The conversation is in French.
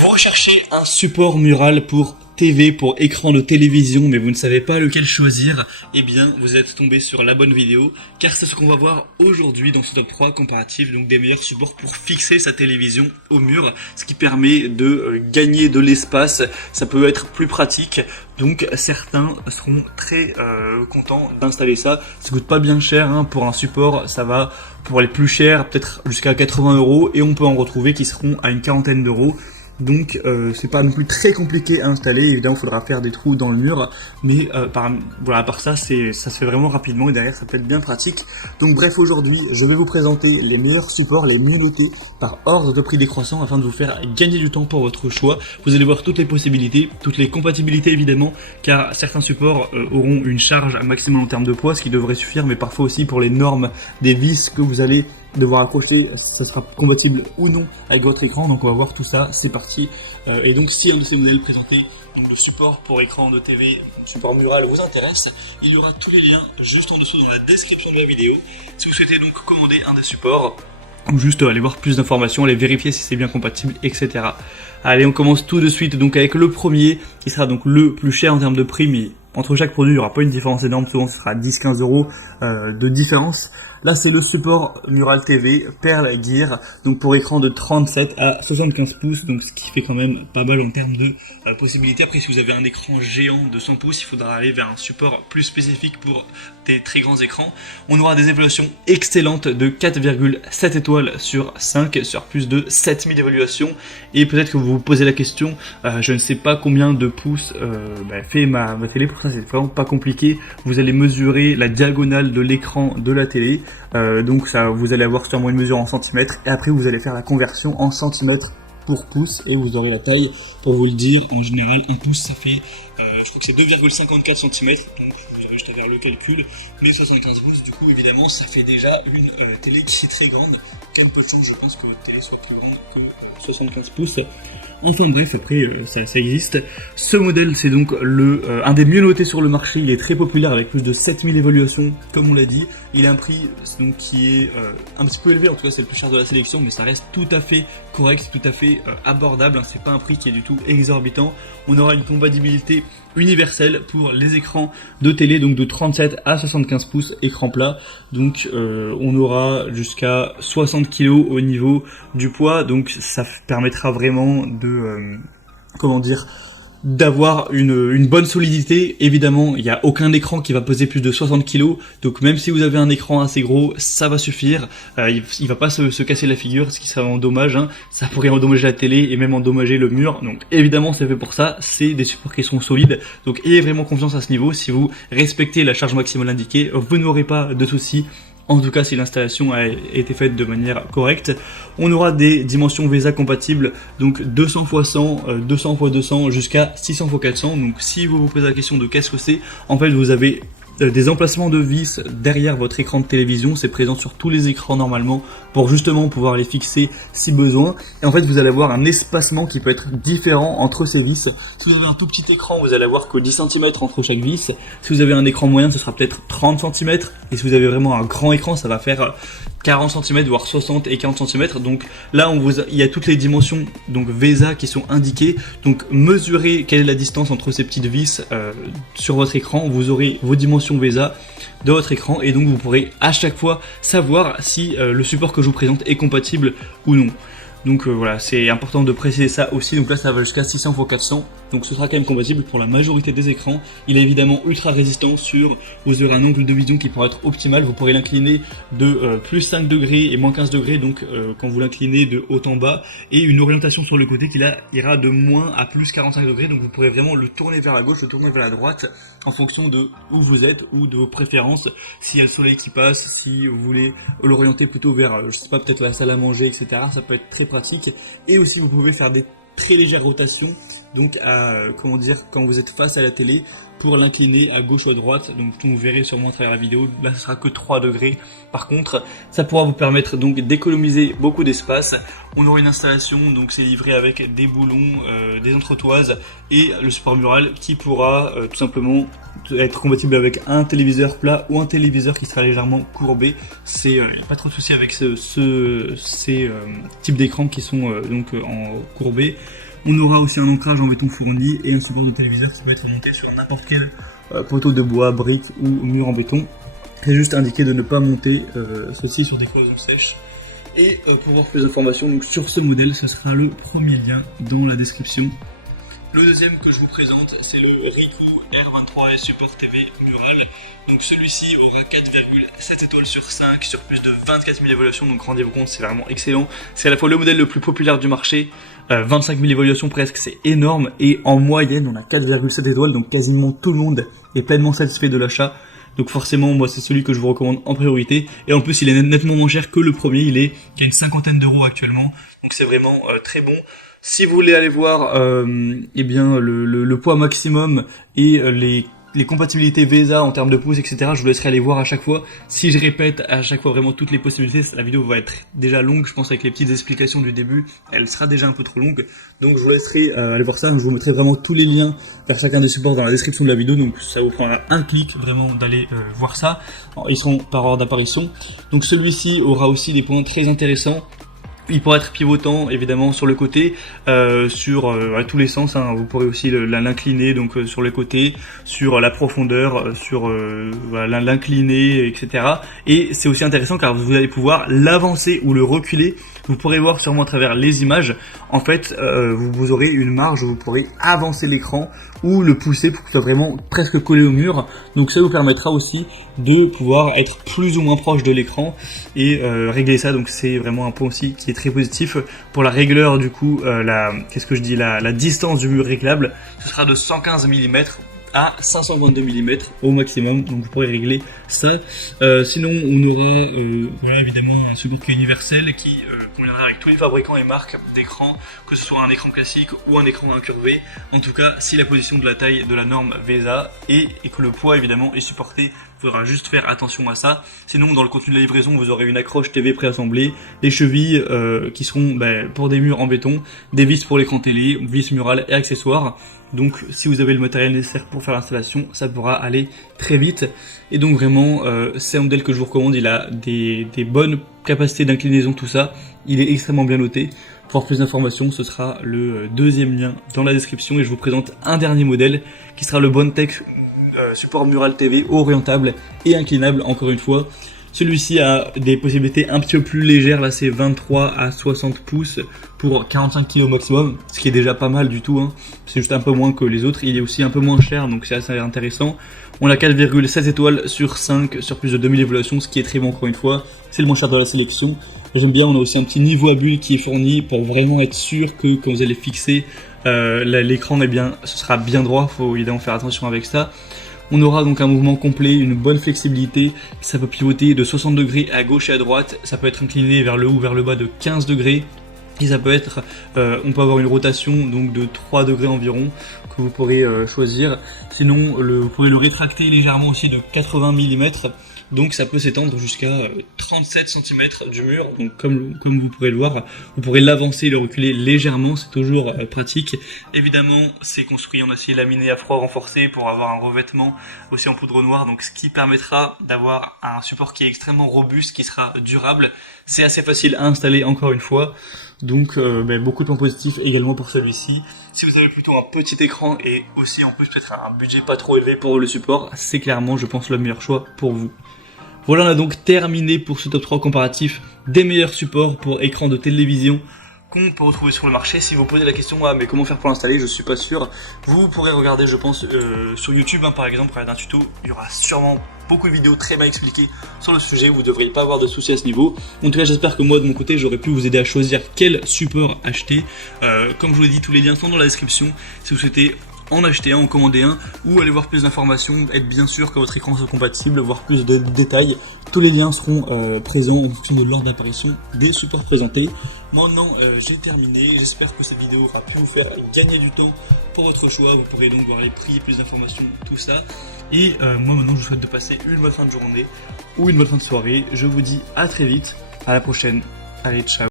Vous recherchez un support mural pour TV, pour écran de télévision, mais vous ne savez pas lequel choisir, eh bien vous êtes tombé sur la bonne vidéo, car c'est ce qu'on va voir aujourd'hui dans ce top 3 comparatif, donc des meilleurs supports pour fixer sa télévision au mur, ce qui permet de gagner de l'espace, ça peut être plus pratique, donc certains seront très contents d'installer ça. Ça coûte pas bien cher hein, pour un support, ça va pour les plus chers, peut-être jusqu'à 80 €, et on peut en retrouver qui seront à une quarantaine d'euros. Donc c'est pas non plus très compliqué à installer, évidemment il faudra faire des trous dans le mur, mais voilà, par ça, ça se fait vraiment rapidement et derrière ça peut être bien pratique. Donc bref, aujourd'hui je vais vous présenter les meilleurs supports, les mieux notés par ordre de prix décroissant afin de vous faire gagner du temps pour votre choix. Vous allez voir toutes les possibilités, toutes les compatibilités évidemment, car certains supports auront une charge maximale en termes de poids, ce qui devrait suffire, mais parfois aussi pour les normes des vis que vous allez devoir accrocher, ça sera compatible ou non avec votre écran. Donc on va voir tout ça, c'est parti. Et donc si un de ces modèles présentés, donc le support pour écran de TV, support mural vous intéresse, il y aura tous les liens juste en dessous dans la description de la vidéo. Si vous souhaitez donc commander un des supports, ou juste aller voir plus d'informations, aller vérifier si c'est bien compatible, etc. Allez, on commence tout de suite donc avec le premier, qui sera donc le plus cher en termes de prix, mais entre chaque produit il n'y aura pas une différence énorme, souvent ce sera 10-15 € de différence. Là c'est le support Mural TV Pearl Gear, donc pour écran de 37 à 75 pouces, donc ce qui fait quand même pas mal en termes de possibilités. Après si vous avez un écran géant de 100 pouces, il faudra aller vers un support plus spécifique pour des très grands écrans. On aura des évaluations excellentes de 4,7 étoiles sur 5, sur plus de 7000 évaluations. Et peut-être que vous vous posez la question, je ne sais pas combien de pouces fait ma télé, pour ça c'est vraiment pas compliqué. Vous allez mesurer la diagonale de l'écran de la télé, donc ça, vous allez avoir sûrement une mesure en centimètres, et après vous allez faire la conversion en centimètres pour pouces, et vous aurez la taille pour vous le dire. En général, un pouce ça fait, je crois que c'est 2,54 cm, donc vous aurez juste à faire le calcul, mais 75 pouces, du coup évidemment ça fait déjà une télé qui est très grande. Quel peu de chance je pense que votre télé soit plus grande que 75 pouces. Enfin bref, après ça existe. Ce modèle c'est donc un des mieux notés sur le marché, il est très populaire avec plus de 7000 évaluations comme on l'a dit. Il a un prix donc qui est un petit peu élevé, en tout cas c'est le plus cher de la sélection, mais ça reste tout à fait correct, tout à fait abordable, hein. C'est pas un prix qui est du tout exorbitant. On aura une compatibilité universelle pour les écrans de télé, donc de 37 à 75 pouces écran plat, donc on aura jusqu'à 60 kg au niveau du poids, donc ça permettra vraiment de d'avoir une bonne solidité. Évidemment il n'y a aucun écran qui va peser plus de 60 kg, donc même si vous avez un écran assez gros ça va suffire. Il va pas se casser la figure, ce qui serait vraiment dommage, hein. Ça pourrait endommager la télé et même endommager le mur, donc évidemment c'est fait pour ça. C'est des supports qui sont solides, donc ayez vraiment confiance à ce niveau. Si vous respectez la charge maximale indiquée, vous n'aurez pas de soucis. En tout cas, si l'installation a été faite de manière correcte. On aura des dimensions VESA compatibles, donc 200 x 100, 200 x 200 jusqu'à 600 x 400. Donc si vous vous posez la question de qu'est-ce que c'est, en fait vous avez des emplacements de vis derrière votre écran de télévision, c'est présent sur tous les écrans normalement pour justement pouvoir les fixer si besoin. Et en fait vous allez avoir un espacement qui peut être différent entre ces vis. Si vous avez un tout petit écran, vous allez avoir que 10 cm entre chaque vis. Si vous avez un écran moyen, ce sera peut-être 30 cm. Et si vous avez vraiment un grand écran, ça va faire 40 cm, voire 60 et 40 cm. Donc là il y a toutes les dimensions donc VESA qui sont indiquées. Donc mesurez quelle est la distance entre ces petites vis sur votre écran. Vous aurez vos dimensions VESA de votre écran, et donc vous pourrez à chaque fois savoir si le support que je vous présente est compatible ou non. Donc voilà, c'est important de préciser ça aussi. Donc là ça va jusqu'à 600 x 400, donc ce sera quand même compatible pour la majorité des écrans. Il est évidemment ultra résistant sur, vous aurez un angle de vision qui pourra être optimal. Vous pourrez l'incliner de plus 5 degrés et moins 15 degrés, donc quand vous l'inclinez de haut en bas, et une orientation sur le côté qui là ira de moins à plus 45 degrés, donc vous pourrez vraiment le tourner vers la gauche, le tourner vers la droite en fonction de où vous êtes ou de vos préférences. S'il y a le soleil qui passe, si vous voulez l'orienter plutôt vers, je sais pas, peut-être la salle à manger, etc., ça peut être très pratique. Et aussi vous pouvez faire des très légères rotations, donc quand vous êtes face à la télé, pour l'incliner à gauche ou à droite. Donc vous verrez sûrement à travers la vidéo, là ce sera que 3 degrés. Par contre ça pourra vous permettre donc d'économiser beaucoup d'espace. On aura une installation, donc c'est livré avec des boulons, des entretoises et le support mural qui pourra tout simplement être compatible avec un téléviseur plat ou un téléviseur qui sera légèrement courbé. C'est pas trop de soucis avec ces types d'écrans qui sont donc en courbé. On aura aussi un ancrage en béton fourni et un support de téléviseur qui peut être monté sur n'importe quel poteau de bois, brique ou mur en béton. C'est juste indiqué de ne pas monter ceci sur des cloisons sèches. Et pour voir plus d'informations donc sur ce modèle, ça sera le premier lien dans la description. Le deuxième que je vous présente, c'est le Ricoh R23S Support TV Mural. Donc celui-ci aura 4,7 étoiles sur 5 sur plus de 24 000 évaluations. Donc rendez-vous compte, c'est vraiment excellent. C'est à la fois le modèle le plus populaire du marché, 25 000 évaluations presque, c'est énorme. Et en moyenne, on a 4,7 étoiles, donc quasiment tout le monde est pleinement satisfait de l'achat. Donc forcément, moi c'est celui que je vous recommande en priorité. Et en plus, il est nettement moins cher que le premier, il y a une cinquantaine d'euros actuellement. Donc c'est vraiment très bon. Si vous voulez aller voir eh bien le poids maximum et les compatibilités VESA en termes de pouces, etc., je vous laisserai aller voir à chaque fois. Si je répète à chaque fois vraiment toutes les possibilités, la vidéo va être déjà longue, je pense avec les petites explications du début, elle sera déjà un peu trop longue. Donc je vous laisserai aller voir ça, je vous mettrai vraiment tous les liens vers chacun des supports dans la description de la vidéo, donc ça vous prendra un clic vraiment d'aller voir ça. Ils seront par ordre d'apparition. Donc celui-ci aura aussi des points très intéressants. Il pourra être pivotant évidemment sur le côté, sur à tous les sens, hein. Vous pourrez aussi l'incliner donc sur le côté, sur la profondeur, sur voilà, l'incliner, etc. Et c'est aussi intéressant car vous allez pouvoir l'avancer ou le reculer. Vous pourrez voir sûrement à travers les images, en fait vous aurez une marge où vous pourrez avancer l'écran ou le pousser pour qu'il soit vraiment presque collé au mur. Donc ça vous permettra aussi de pouvoir être plus ou moins proche de l'écran et régler ça. Donc c'est vraiment un point aussi qui est très positif. Pour la régleur du coup, la distance du mur réglable, ce sera de 115 mm à 522 mm au maximum, donc vous pourrez régler ça. Sinon on aura voilà, évidemment un support qui est universel qui conviendra avec tous les fabricants et marques d'écran, que ce soit un écran classique ou un écran incurvé. En tout cas, si la position de la taille de la norme VESA et que le poids évidemment est supporté, il faudra juste faire attention à ça. Sinon, dans le contenu de la livraison, vous aurez une accroche TV préassemblée, des chevilles qui seront pour des murs en béton, des vis pour l'écran télé, vis murales et accessoires. Donc si vous avez le matériel nécessaire pour faire l'installation, ça pourra aller très vite. Et donc vraiment, c'est un modèle que je vous recommande, il a des bonnes capacités d'inclinaison, tout ça. Il est extrêmement bien noté. Pour plus d'informations, ce sera le deuxième lien dans la description. Et je vous présente un dernier modèle qui sera le Bondtech support Mural TV orientable et inclinable encore une fois. Celui-ci a des possibilités un petit peu plus légères, là c'est 23 à 60 pouces pour 45 kg maximum, ce qui est déjà pas mal du tout, hein. C'est juste un peu moins que les autres, il est aussi un peu moins cher donc c'est assez intéressant. On a 4,7 étoiles sur 5 sur plus de 2000 évaluations, ce qui est très bon encore une fois, c'est le moins cher de la sélection. J'aime bien, on a aussi un petit niveau à bulles qui est fourni pour vraiment être sûr que quand vous allez fixer l'écran, eh bien, ce sera bien droit, faut évidemment faire attention avec ça. On aura donc un mouvement complet, une bonne flexibilité, ça peut pivoter de 60 degrés à gauche et à droite, ça peut être incliné vers le haut ou vers le bas de 15 degrés. Et ça peut être, on peut avoir une rotation donc de 3 degrés environ que vous pourrez choisir. Sinon, vous pouvez le rétracter légèrement aussi de 80 mm. Donc ça peut s'étendre jusqu'à 37 cm du mur, donc comme vous pourrez le voir, vous pourrez l'avancer et le reculer légèrement, c'est toujours pratique. Évidemment c'est construit en acier laminé à froid renforcé pour avoir un revêtement aussi en poudre noire, donc ce qui permettra d'avoir un support qui est extrêmement robuste, qui sera durable. C'est assez facile à installer encore une fois, donc beaucoup de points positifs également pour celui-ci. Si vous avez plutôt un petit écran et aussi en plus peut-être un budget pas trop élevé pour le support, c'est clairement je pense le meilleur choix pour vous. Voilà, on a donc terminé pour ce top 3 comparatif des meilleurs supports pour écran de télévision qu'on peut retrouver sur le marché. Si vous posez la question mais comment faire pour l'installer, je suis pas sûr. Vous pourrez regarder je pense sur YouTube par exemple, regarder un tuto, il y aura sûrement beaucoup de vidéos très bien expliquées sur le sujet, vous ne devriez pas avoir de soucis à ce niveau. En tout cas j'espère que moi de mon côté j'aurais pu vous aider à choisir quel support acheter. Comme je vous l'ai dit, tous les liens sont dans la description si vous souhaitez en acheter un, en commander un ou aller voir plus d'informations, être bien sûr que votre écran soit compatible, voir plus de détails. Tous les liens seront présents en fonction de l'ordre d'apparition des supports présentés. Maintenant j'ai terminé, j'espère que cette vidéo aura pu vous faire gagner du temps pour votre choix. Vous pourrez donc voir les prix, plus d'informations, tout ça. Et moi maintenant je vous souhaite de passer une bonne fin de journée ou une bonne fin de soirée. Je vous dis à très vite, à la prochaine, allez ciao.